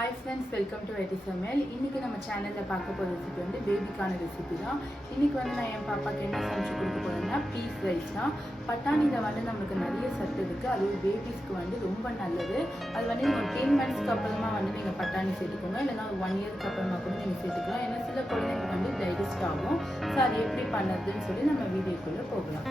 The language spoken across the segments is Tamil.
Hi friends, welcome to Samayal. இன்னைக்கு நம்ம சேனல்ல பார்க்க போற ரெசிபி வந்து பேபிக்கான ரெசிபி தான். இன்னைக்கு வந்து நான் என் பாப்பாக்கு என்ன சமைச்சு கொடுக்க போறேன்னா பீஸ் ரைஸ் தான். பட்டாணில வந்து நமக்கு நிறைய சத்து இருக்கு. அது பேபிஸ்க்கு வந்து ரொம்ப நல்லது. அது வந்து நீங்க 10 monthsக்கு அப்புறமா வந்து நீங்க பட்டாணி சேர்த்துக்கோங்க. இல்லனா 1 yearக்கு அப்புறமா கூட நீங்க சேர்த்துக்கலாம். ஏன்னா சில குழந்தைங்களுக்கு வந்து டைஜஸ்ட் ஆகும். சோ அது எப்படி பண்றதுன்னு சொல்லி நம்ம வீடியோக்குள்ள போகலாம்.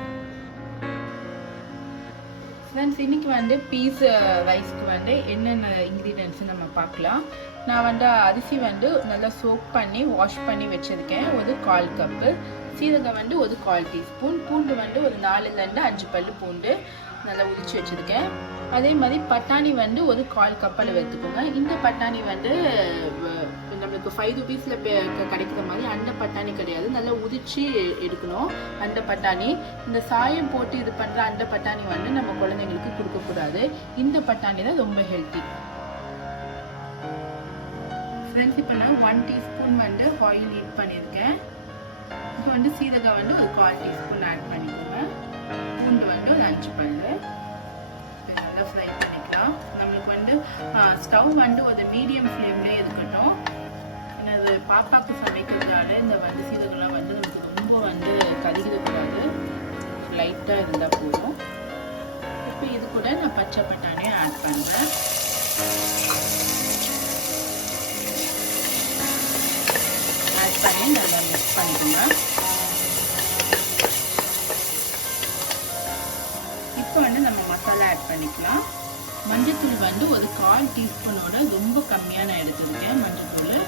ஃப்ரெண்ட்ஸ், இன்னைக்கு வந்து பீஸ் ரைஸ்க்கு வந்து என்னென்ன இன்க்ரீடியன்ட்ஸ் நம்ம பார்க்கலாம். நான் வந்து அரிசி வந்து நல்லா சோக் பண்ணி வாஷ் பண்ணி வச்சுருக்கேன். ஒரு 1/4 கப்பு. சீரகம் வந்து ஒரு 1/4 டீஸ்பூன். பூண்டு வந்து ஒரு 4லேருந்து 5 பல்லு பூண்டு நல்லா உரிச்சு வச்சுருக்கேன். அதே மாதிரி பட்டாணி வந்து ஒரு 1/4 கப்பில் எடுத்துக்கோங்க. இந்த பட்டாணி வந்து நம்மளுக்கு 5 rupeesல கிடைக்கிற மாதிரி அந்த பட்டாணி கிடையாது. நல்லா உரிச்சு எடுக்கணும் அந்த பட்டாணி. இந்த சாயம் போட்டு இது பண்ணுற அந்த பட்டாணி வந்து நம்ம குழந்தைங்களுக்கு கொடுக்கக்கூடாது. இந்த பட்டாணி தான் ரொம்ப ஹெல்த்தி. ஃப்ரெண்ட்ஸ், இப்போ நான் 1 டீஸ்பூன் வந்து ஆயில் ஆட் பண்ணியிருக்கேன். இப்போ வந்து சீரகம் வந்து ஒரு 1/4 டீஸ்பூன் ஆட் பண்ணிக்கோங்க. பூண்டு வந்து ஒரு 5 பல்லு. நல்லா ஃப்ரை பண்ணிக்கலாம். நம்மளுக்கு வந்து ஸ்டவ் வந்து ஒரு மீடியம் ஃப்ளேம்லேயே இருக்கட்டும். ஏன்னா அது பாப்பாவுக்கு சமைக்கிறதால இந்த வந்து சீரகம்லாம் வந்து நமக்கு ரொம்ப வந்து கருகிடக்கூடாது. லைட்டாக இருந்தால் போதும். இப்போ இது கூட நான் பச்சை பட்டாணியை ஆட் பண்ணுறேன். ஆட் பண்ணி நல்லா மிக்ஸ் பண்ணிக்கோங்க. இப்போ வந்து நம்ம மசாலா ஆட் பண்ணிக்கலாம். மஞ்சத்தூள் வந்து ஒரு 1/4 டீஸ்பூனோட ரொம்ப கம்மியாக நான் எடுத்துருக்கேன் மஞ்சத்தூள்.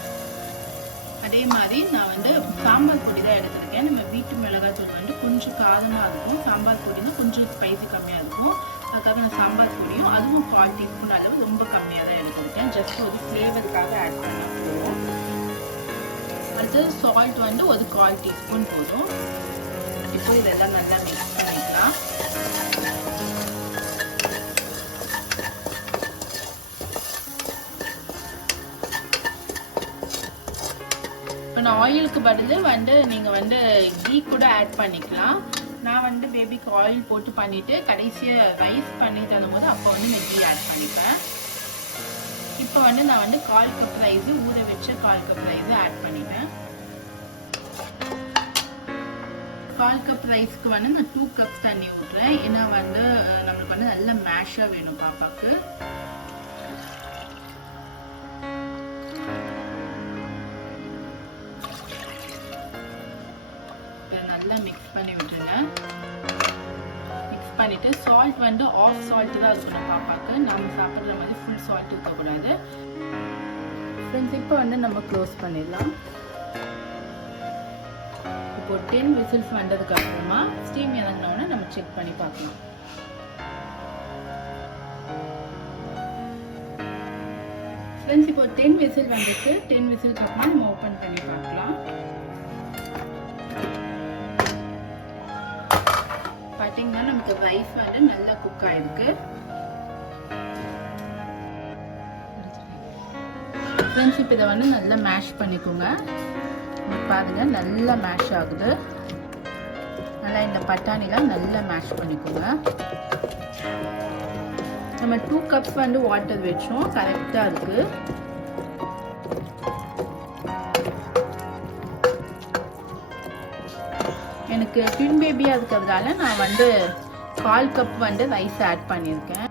அதே மாதிரி நான் வந்து சாம்பார் பொடி தான் எடுத்திருக்கேன். நம்ம வீட்டு மிளகாய் தூள் வந்து கொஞ்சம் காரமாக இருக்கும். சாம்பார் பொடினா கொஞ்சம் ஸ்பைசி கம்மியாக இருக்கும். அதுக்காக நான் சாம்பார் பொடியும் அதுவும் 1/4 டீஸ்பூன் அளவு ரொம்ப கம்மியாக தான் எடுத்திருக்கேன். ஜஸ்ட் ஒரு ஃப்ளேவருக்காக ஆட் பண்ண போதும். அடுத்து சால்ட் வந்து ஒரு 1/4 டீஸ்பூன் போதும். இப்போ இதெல்லாம் நல்லா மிக்ஸ் பண்ணிக்கலாம். நான் ஆயிலுக்கு பதில் வந்து நீங்கள் வந்து கீ கூட ஆட் பண்ணிக்கலாம். நான் வந்து பேபிக்கு ஆயில் போட்டு பண்ணிவிட்டு கடைசியாக ரைஸ் பண்ணி தரும்போது அப்போ வந்து நான் கீ ஆட் பண்ணிப்பேன். இப்போ வந்து நான் வந்து 1/4 கப் ரைஸு ஊற வச்ச 1/4 கப் ரைஸு ஆட் பண்ணிட்டேன். 1/4 கப் ரைஸ்க்கு வந்து நான் 2 கப்ஸ் தண்ணி ஊற்றுறேன். ஏன்னா வந்து நம்மளுக்கு வந்து நல்ல மேஷாக வேணும் பாப்பாவுக்கு. நல்லா மிக்ஸ் பண்ணி விட்டுருங்க. மிக்ஸ் பண்ணிவிட்டு சால்ட் வந்து ஆஃப் சால்ட் தான் இருக்கணும் பாப்பாவுக்கு. நம்ம சாப்பிட்ற மாதிரி ஃபுல் சால்ட் ஊற்றக்கூடாது. ஃப்ரெண்ட்ஸ், இப்போ வந்து நம்ம க்ளோஸ் பண்ணிடலாம். இப்போ 10 விசில்ஸ் வந்ததுக்கு அப்புறமா ஸ்டீம் இறங்கினோன்னா நம்ம செக் பண்ணி பார்க்கலாம். ஃப்ரெண்ட்ஸ், இப்போ 10 விசில் வந்துட்டு 10 விசில்க்கு அப்புறமா நம்ம ஓப்பன் பண்ணி பார்க்கலாம். பார்த்தீங்கன்னா நமக்கு ரைஸ் வந்து நல்லா குக் ஆயிருக்கு. ஃப்ரெண்ட்ஸ், இப்போ இதை வந்து நல்லா மேஷ் பண்ணிக்கோங்க. பாருங்க நல்லா மேஷ் ஆகுது. நல்லா இந்த பட்டாணிலாம் நல்லா மேஷ் பண்ணிக்கோங்க. நம்ம 2 கப்ஸ் வந்து வாட்டர் வச்சோம். கரெக்டாக இருக்கு. எனக்கு ட்வின் பேபியாக இருக்கிறதால நான் வந்து 1/4 கப் வந்து ரைஸ் ஆட் பண்ணியிருக்கேன்.